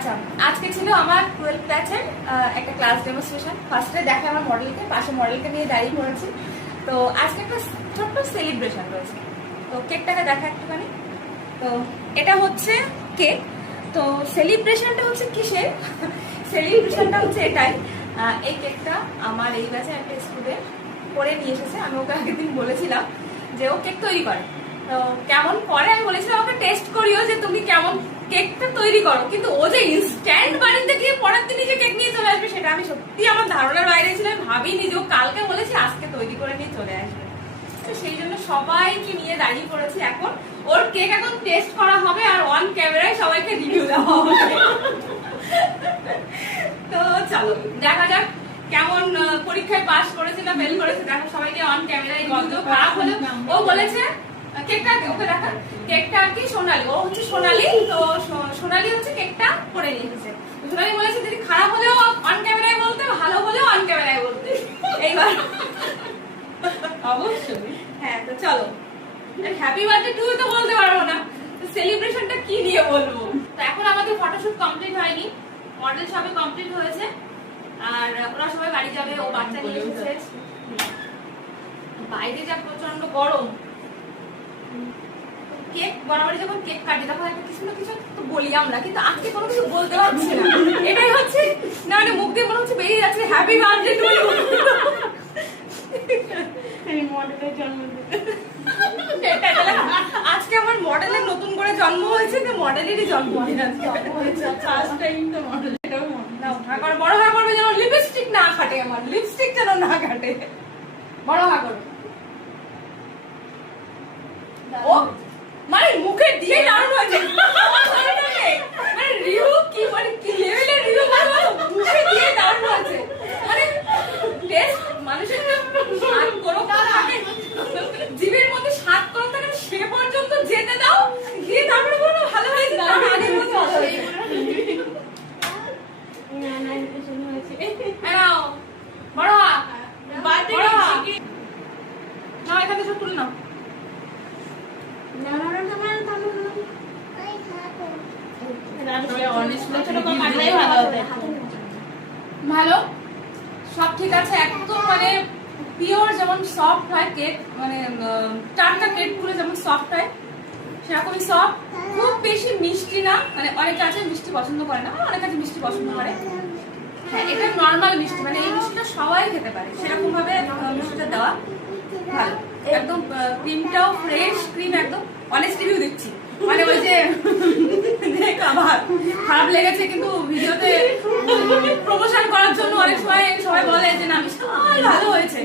আচ্ছা, আজকে ছিল আমার 12th ব্যাচের একটা ক্লাস ডেমনস্ট্রেশন। ফার্স্টে দেখে আমার মডেলকে, পাশে মডেলকে নিয়ে দাঁড়িয়ে পড়েছি। তো আজকে একটা ছোট্ট সেলিব্রেশন রয়েছে। তো কেকটাকে দেখা একটুখানি। তো এটা হচ্ছে কেক। তো সেলিব্রেশনটা হচ্ছে কিসের? সেলিব্রেশনটা হচ্ছে এটাই, এই কেকটা আমার এই ব্যাচে একটা স্টুডেন্ট করে নিয়ে এসেছে। আমি ওকে আগের দিন বলেছিলাম যে ও কেক তৈরি করে, তো কেমন করে আমি বলেছিলাম ওকে টেস্ট করিও যে তুমি কেমন কেকটা তৈরি করো। কিন্তু ও যে ইনস্ট্যান্ট বাড়িতে গিয়ে পরের দিনই যে কেক নিয়ে চলে আসবে সেটা আমি সত্যি আমার ধারণার বাইরে ছিল। আমি ভাবিনি যে ও কালকে বলেছি আজকে তৈরি করে নিয়ে চলে আসবে। তো সেই জন্য সবাইকে নিয়ে দাঁড়িয়ে পড়েছি। এখন ওর কেক এখন টেস্ট করা হবে আর অন ক্যামেরায় সবাইকে রিভিউ দেওয়া হবে। তো চলো দেখা যাক কেমন পরীক্ষায় পাস করেছে না ফেল করেছে। দেখো সবাইকে অন ক্যামেরায় রিভিউ। খারাপ হলে ও বলেছে কেকটা ওকে দেখা, কেকটা কি সোনালি, ও হচ্ছে সোনালি। তো সোনালি হচ্ছে কেকটা করে নিয়ে এসেছে। সোনালি বলেছে যদি খারাপ হলেও অন ক্যামেরায় বলতে, ভালো হলেও অন ক্যামেরায় বলতে। এইবার অবশ্যই হ্যাঁ। তো চলো, হ্যাপি বার্থডে টু তো বলতে পারবো না, তো সেলিব্রেশনটা কি নিয়ে বলবো। তো এখন আমাদের ফটোশুট কমপ্লিট হয়নি, মডেল সবই কমপ্লিট হয়েছে আর ওরা সবাই বাড়ি যাবে। ও বাচ্চা নিয়ে এসেছে। বাইরে যা প্রচন্ড গরম। কেক বরাবরই যখন কেক কাটি তখন একটা কিছু না কিছু তো বলি আমরা, কিন্তু আজকে কোনো কিছু বলতে পারছি না। এটাই হচ্ছে না, মানে মুখ দিয়ে মনে হচ্ছে বেরিয়ে যাচ্ছে হ্যাপি বার্থডে টু ইউ। মডেলের জন্মদিন আজকে আমার মডেলের নতুন করে জন্ম হয়েছে, তো মডেলেরই জন্মদিন আজকে হয়েছে। ফার্স্ট টাইম তো মডেল। এটাও বড় হা করবে যেন লিপস্টিক না কাটে, আমার লিপস্টিক যেন না কাটে। বড় হা করবে। ও মানে মুখে দিয়ে দারুণ হয়েছে। মানে রিভিউ কি, মানে কি লেভেলের রিভিউ বলো, মুখে দিয়ে দারুণ হয়েছে। মানে টেস্ট মানুষের স্বাদ করো থাকে, জিভের মধ্যে স্বাদ করো থাকে, সে পর্যন্ত যেতে দাও, গিয়ে তারপরে বলো ভালো হয়েছে। তার আগে বলতে ভালো হয়েছে। নাও বড় হা, বার্থডে বড় হা। কি না এখান থেকে সব তুলে নাও। ভালো, সব ঠিক আছে একদম। মানে পিওর যেমন সফট হয় কেক, মানে টাটকা কেক গুলো যেমন সফট হয় সেরকমই সফট। খুব বেশি মিষ্টি না, মানে অনেকে আছে মিষ্টি পছন্দ করে না, অনেকে আছে মিষ্টি পছন্দ করে। হ্যাঁ এটা নর্মাল মিষ্টি, মানে এই মিষ্টিটা সবাই খেতে পারে সেরকম ভাবে মিষ্টিটা দেওয়া ভালো। একদম ক্রিমটাও ফ্রেশ ক্রিম, একদম অনেস্ট রিভিউ দিচ্ছি। মানে ওই যে আবার খারাপ লেগেছে কিন্তু ভিডিওতে প্রমোশন করার জন্য অনেক সময় সবাই বলে যে না মিষ্টি ভালো হয়েছে,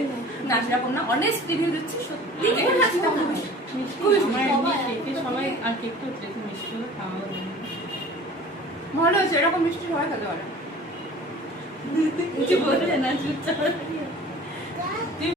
না সেরকম না, অনেস্ট রিভিউ দিচ্ছি। সত্যি ভালো হয়েছে, এরকম মিষ্টি সবাই খেতে পারে। বললে না